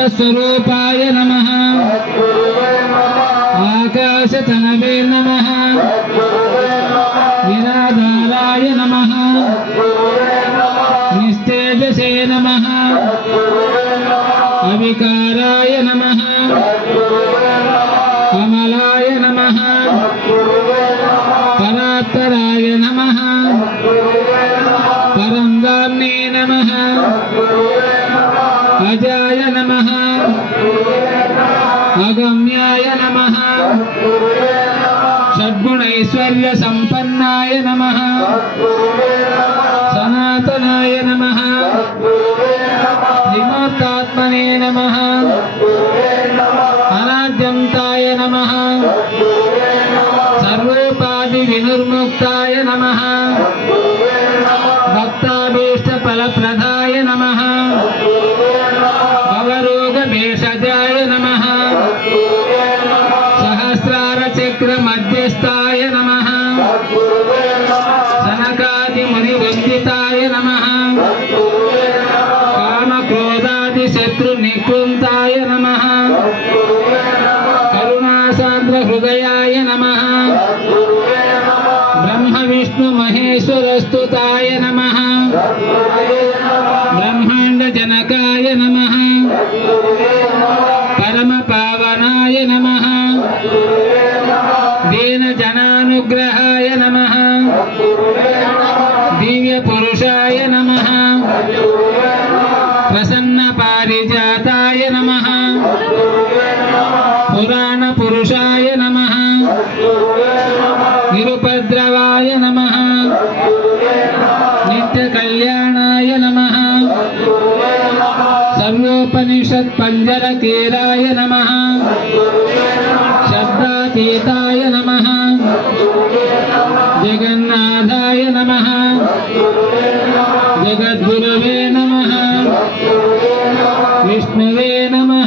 మంత్రస్వరూపాయ నమ. ఆకాశతనవే నమ. నిరాధారాయ నమ. నిస్తేజసే నమ. అవికారాయ నమ. కమలాయ నమ. అగమ్యాయ నమ. షడ్గుణైశ్వర్య సంపన్నాయ నమ. సనాతనాయ నమ. త్రిమూర్తాత్మనే నమ. అనాద్యంతాయ నమ. సర్వోపాధి వినుర్ముక్తాయ నమ. భక్తాభీష్ట ఫలప్రదాయ నమ. మహేశ్వరస్తుతాయ నమ బ్రహ్మాండ జనకాయ నమ పరమ పావనాయ నమ దీన జనానుగ్రహాయ నమ సర్వోపనిషత్ పంజర కేరాయ నమ. శబ్దాతీతాయ నమ. జగన్నాథాయ నమ. జగద్గురవే నమ.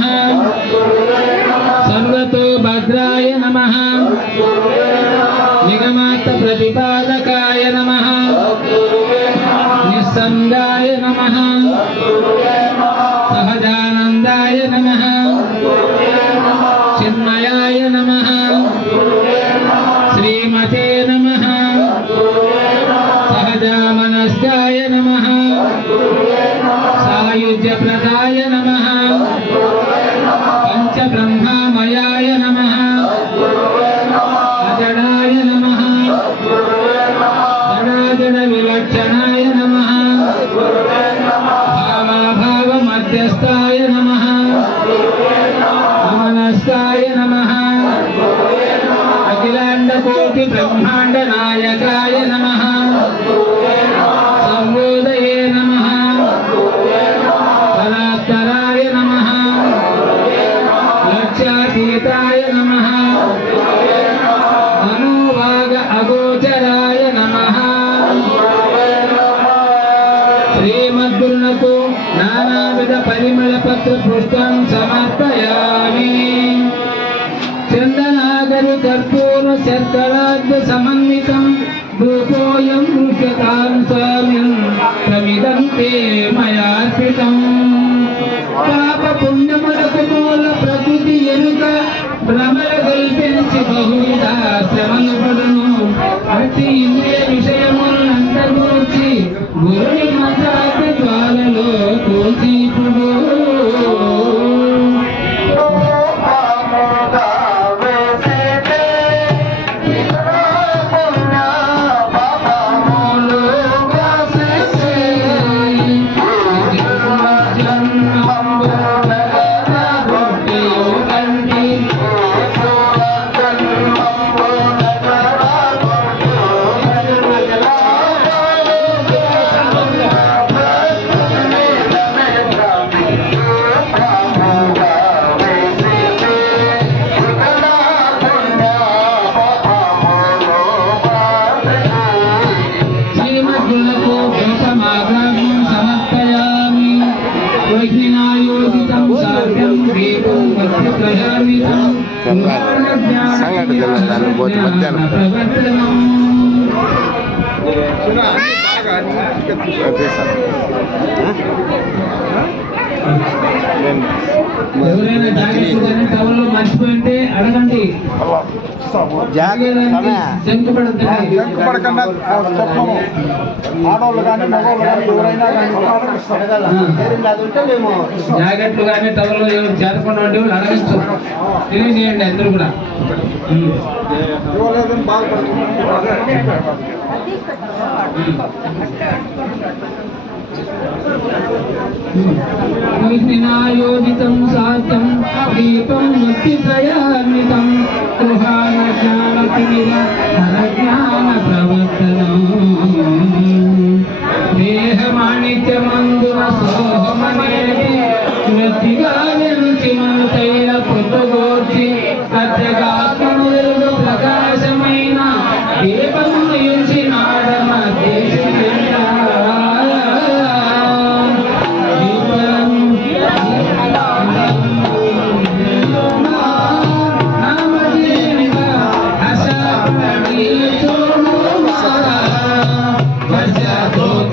సాయుధ్య ప్రదాయ నమ పంచబ్రహ్మమయాయ నమ అజడాయ నమ జడాజడ విలక్షణాయ నమ భావాభావ మధ్యస్థాయ నమ అమనస్థాయ నమ అఖిలాండ కోటి బ్రహ్మాండ నాయకాయ నమ శర్కరాద్య సమన్వితం ధూపోయం ఋష్యతాం స్వామిన్ సంగటి తెల్లదాన్ని పోతే మధ్యాహ్నం. ప్రవర్తనం ఎవరైనా జాకెట్లు కానీ మర్చిపోయింటే అడగండి. ఆడవాళ్ళు మగవాళ్ళు కానీ ఎవరైనా కానీ జాకెట్లు కానీ టవల్లో ఎవరు చేతకుండా ఉంటే వాళ్ళు అడగచ్చు. తెలియజేయండి అందరూ కూడా. బాధపడుతున్నారు. వైజ్ఞాయోజితం సాధ్యం దీపం ముక్తిత్రయాన్వితం గృహాణ జ్ఞానతిమిర పరజ్ఞాన Thank you.